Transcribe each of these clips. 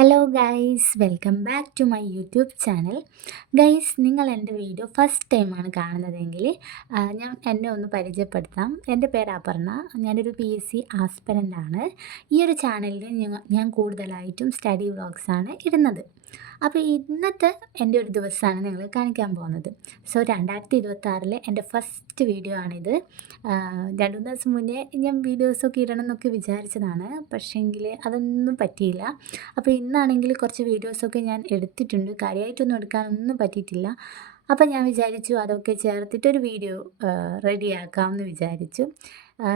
Hello guys, welcome back to my YouTube channel. Guys, നിങ്ങൾ എൻ്റെ video first ടൈമാണ് കാണുന്നതെങ്കിൽ ഞാൻ എന്നെ ഒന്ന് പരിചയപ്പെടുത്താം. എൻ്റെ പേര് അപർണ. ഞാനൊരു PSC ആസ്പിരൻ്റ് ആണ്. ഈ ഒരു ചാനലിൽ ഞാൻ കൂടുതലായിട്ടും സ്റ്റഡി വ്ളോഗ്സാണ് ഇടുന്നത്. അപ്പോൾ ഇന്നത്തെ എൻ്റെ ഒരു ദിവസമാണ് നിങ്ങൾ കാണിക്കാൻ പോകുന്നത്. സോ 2026 എൻ്റെ ഫസ്റ്റ് വീഡിയോ ആണിത്. 2-3 ദിവസം മുന്നേ ഞാൻ വീഡിയോസൊക്കെ ഇടണം എന്നൊക്കെ വിചാരിച്ചതാണ്, പക്ഷേങ്കിൽ അതൊന്നും പറ്റിയില്ല. അപ്പോൾ ഇന്നാണെങ്കിൽ കുറച്ച് വീഡിയോസൊക്കെ ഞാൻ എടുത്തിട്ടുണ്ട്, കാര്യമായിട്ടൊന്നും എടുക്കാനൊന്നും പറ്റിയിട്ടില്ല. അപ്പോൾ ഞാൻ വിചാരിച്ചു അതൊക്കെ ചേർത്തിട്ടൊരു വീഡിയോ റെഡിയാക്കാമെന്ന് വിചാരിച്ചു.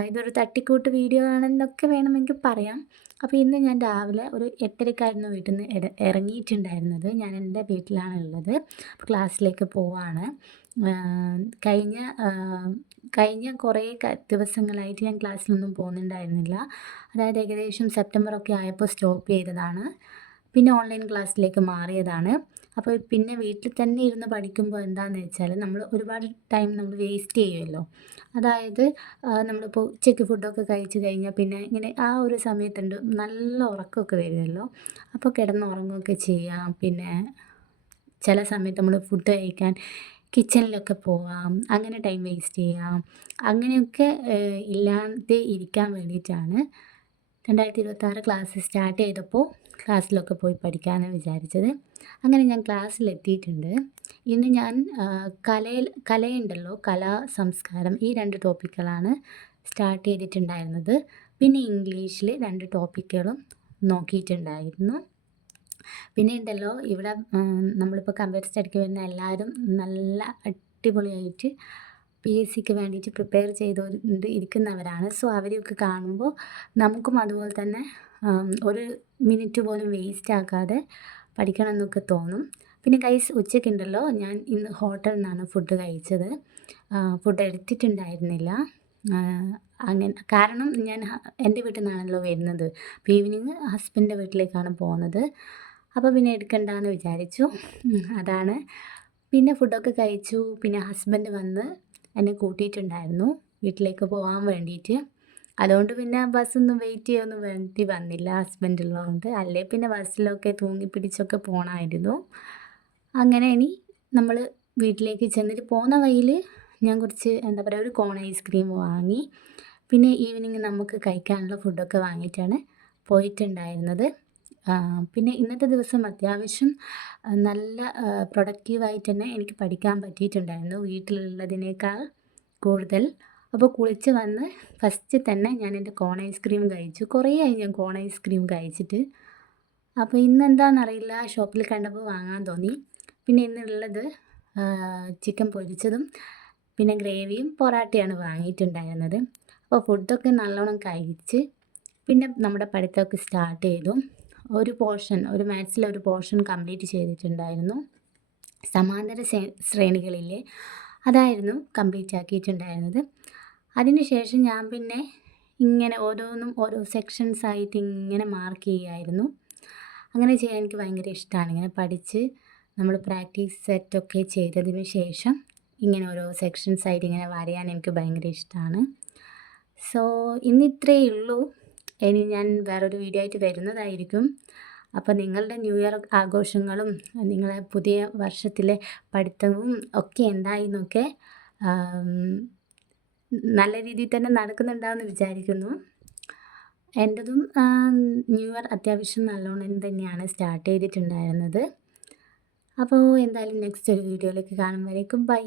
ഇതൊരു തട്ടിക്കൂട്ട് വീഡിയോ ആണെന്നൊക്കെ വേണമെങ്കിൽ പറയാം. അപ്പോൾ ഇന്ന് ഞാൻ രാവിലെ ഒരു 8:30-ക്കായിരുന്നു വീട്ടിൽ നിന്ന് ഇറങ്ങിയിട്ടുണ്ടായിരുന്നത്. ഞാൻ എൻ്റെ വീട്ടിലാണുള്ളത്. അപ്പോൾ ക്ലാസ്സിലേക്ക് പോവാണ്. കഴിഞ്ഞ കുറേ ദിവസങ്ങളായിട്ട് ഞാൻ ക്ലാസ്സിലൊന്നും പോകുന്നുണ്ടായിരുന്നില്ല. അതായത് ഏകദേശം സെപ്റ്റംബറൊക്കെ ആയപ്പോൾ സ്റ്റോപ്പ് ചെയ്തതാണ്. പിന്നെ ഓൺലൈൻ ക്ലാസ്സിലേക്ക് മാറിയതാണ്. അപ്പോൾ പിന്നെ വീട്ടിൽ തന്നെ ഇരുന്ന് പഠിക്കുമ്പോൾ എന്താണെന്ന് വെച്ചാൽ നമ്മൾ ഒരുപാട് ടൈം നമ്മൾ വേസ്റ്റ് ചെയ്യുമല്ലോ. അതായത് നമ്മളിപ്പോൾ ഉച്ചയ്ക്ക് ഫുഡൊക്കെ കഴിച്ച് കഴിഞ്ഞാൽ പിന്നെ ഇങ്ങനെ ആ ഒരു സമയത്തുണ്ട് നല്ല ഉറക്കമൊക്കെ വരുമല്ലോ. അപ്പോൾ കിടന്നുറങ്ങുകയൊക്കെ ചെയ്യാം. പിന്നെ ചില സമയത്ത് നമ്മൾ ഫുഡ് കഴിക്കാൻ കിച്ചണിലൊക്കെ പോവാം, അങ്ങനെ ടൈം വേസ്റ്റ് ചെയ്യാം. അങ്ങനെയൊക്കെ ഇല്ലാതെ ഇരിക്കാൻ വേണ്ടിയിട്ടാണ് 2026 ക്ലാസ് സ്റ്റാർട്ട് ചെയ്തപ്പോൾ ക്ലാസ്സിലൊക്കെ പോയി പഠിക്കാമെന്ന് വിചാരിച്ചത്. അങ്ങനെ ഞാൻ ക്ലാസ്സിലെത്തിയിട്ടുണ്ട്. ഇന്ന് ഞാൻ കലയുണ്ടല്ലോ, കല, സംസ്കാരം, ഈ 2 ടോപ്പിക്കുകളാണ് സ്റ്റാർട്ട് ചെയ്തിട്ടുണ്ടായിരുന്നത്. പിന്നെ ഇംഗ്ലീഷിൽ 2 ടോപ്പിക്കുകളും നോക്കിയിട്ടുണ്ടായിരുന്നു. പിന്നെ ഉണ്ടല്ലോ, ഇവിടെ നമ്മളിപ്പോൾ കമ്പ്യൂട്ടർ സ്റ്റഡിക്ക് വരുന്ന എല്ലാവരും നല്ല അടിപൊളിയായിട്ട് PSCക്ക് വേണ്ടിയിട്ട് പ്രിപ്പയർ ചെയ്തുകൊണ്ട് ഇരിക്കുന്നവരാണ്. സോ അവരെയൊക്കെ കാണുമ്പോൾ നമുക്കും അതുപോലെ തന്നെ ഒരു മിനിറ്റ് പോലും വേസ്റ്റ് ആക്കാതെ പഠിക്കണം എന്നൊക്കെ തോന്നും. പിന്നെ ഗൈസ്, ഉച്ചയ്ക്കുണ്ടല്ലോ ഞാൻ ഇന്ന് ഹോട്ടലിൽ നിന്നാണ് ഫുഡ് കഴിച്ചത്. ഫുഡ് എടുത്തിട്ടുണ്ടായിരുന്നില്ല. അങ്ങനെ കാരണം ഞാൻ എൻ്റെ വീട്ടിൽ നിന്നാണല്ലോ വരുന്നത്. അപ്പോൾ ഈവനിങ് ഹസ്ബൻഡിൻ്റെ വീട്ടിലേക്കാണ് പോകുന്നത്. അപ്പോൾ പിന്നെ എടുക്കണ്ടെന്ന് വിചാരിച്ചു. അതാണ്. പിന്നെ ഫുഡൊക്കെ കഴിച്ചു. പിന്നെ ഹസ്ബൻഡ് വന്ന് എന്നെ കൂട്ടിയിട്ടുണ്ടായിരുന്നു വീട്ടിലേക്ക് പോകാൻ വേണ്ടിയിട്ട്. അതുകൊണ്ട് പിന്നെ ബസ്സൊന്നും വെയിറ്റ് ചെയ്യാനൊന്നും വേണ്ടി വന്നില്ല ഹസ്ബൻഡ് ഉള്ളതുകൊണ്ട്. അല്ലേ പിന്നെ ബസ്സിലൊക്കെ തൂങ്ങിപ്പിടിച്ചൊക്കെ പോകണമായിരുന്നു. അങ്ങനെ ഇനി നമ്മൾ വീട്ടിലേക്ക് ചെന്നിട്ട് പോകുന്ന വഴിയിൽ ഞാൻ കുറച്ച് എന്താ പറയുക, ഒരു കോൺ ഐസ്ക്രീം വാങ്ങി. പിന്നെ ഈവനിങ് നമുക്ക് കഴിക്കാനുള്ള ഫുഡൊക്കെ വാങ്ങിയിട്ടാണ് പോയിട്ടുണ്ടായിരുന്നത്. പിന്നെ ഇന്നത്തെ ദിവസം അത്യാവശ്യം നല്ല പ്രൊഡക്റ്റീവായിട്ട് തന്നെ എനിക്ക് പഠിക്കാൻ പറ്റിയിട്ടുണ്ടായിരുന്നു, വീട്ടിലുള്ളതിനേക്കാൾ കൂടുതൽ. അപ്പോൾ കുളിച്ച് വന്ന് ഫസ്റ്റ് തന്നെ ഞാൻ എൻ്റെ കോൺ ഐസ്ക്രീം കഴിച്ചു. കുറേ ആയി ഞാൻ കോൺ ഐസ്ക്രീം കഴിച്ചിട്ട്. അപ്പോൾ ഇന്നെന്താണെന്നറിയില്ല, ഷോപ്പിൽ കണ്ടപ്പോൾ വാങ്ങാൻ തോന്നി. പിന്നെ ഇന്നുള്ളത് ചിക്കൻ പൊരിച്ചതും പിന്നെ ഗ്രേവിയും പൊറാട്ടയാണ് വാങ്ങിയിട്ടുണ്ടായിരുന്നത്. അപ്പോൾ ഫുഡൊക്കെ നല്ലോണം കഴിച്ച് പിന്നെ നമ്മുടെ പഠിത്തമൊക്കെ സ്റ്റാർട്ട് ചെയ്തു. ഒരു മാത്സിലെ ഒരു പോർഷൻ കംപ്ലീറ്റ് ചെയ്തിട്ടുണ്ടായിരുന്നു. സമാന്തര ശ്രേണികളിലെ അതായിരുന്നു കംപ്ലീറ്റ് ആക്കിയിട്ടുണ്ടായിരുന്നത്. അതിനുശേഷം ഞാൻ പിന്നെ ഇങ്ങനെ ഓരോന്നും ഓരോ സെക്ഷൻസ് ആയിട്ട് ഇങ്ങനെ മാർക്ക് ചെയ്യുമായിരുന്നു. അങ്ങനെ ചെയ്യാൻ എനിക്ക് ഭയങ്കര ഇഷ്ടമാണ്. ഇങ്ങനെ പഠിച്ച് നമ്മൾ പ്രാക്ടീസ് സെറ്റൊക്കെ ചെയ്തതിന് ശേഷം ഇങ്ങനെ ഓരോ സെക്ഷൻസ് ആയിട്ട് ഇങ്ങനെ വരയാൻ എനിക്ക് ഭയങ്കര ഇഷ്ടമാണ്. സോ ഇന്ന് ഇത്രയേ ഉള്ളൂ. ഇനി ഞാൻ വേറൊരു വീഡിയോ ആയിട്ട് വരുന്നതായിരിക്കും. അപ്പോൾ നിങ്ങളുടെ ന്യൂ ഇയർ ആഘോഷങ്ങളും നിങ്ങളെ പുതിയ വർഷത്തിലെ പഠിത്തവും ഒക്കെ എന്തായെന്നൊക്കെ നല്ല രീതിയിൽ തന്നെ നടക്കുന്നുണ്ടാവുമെന്ന് വിചാരിക്കുന്നു. എൻ്റെതും ന്യൂ ഇയർ അത്യാവശ്യം നല്ലോണം തന്നെയാണ് സ്റ്റാർട്ട് ചെയ്തിട്ടുണ്ടായിരുന്നത്. അപ്പോൾ എന്തായാലും നെക്സ്റ്റ് ഒരു വീഡിയോയിലേക്ക് കാണുമ്പോഴേക്കും ബൈ.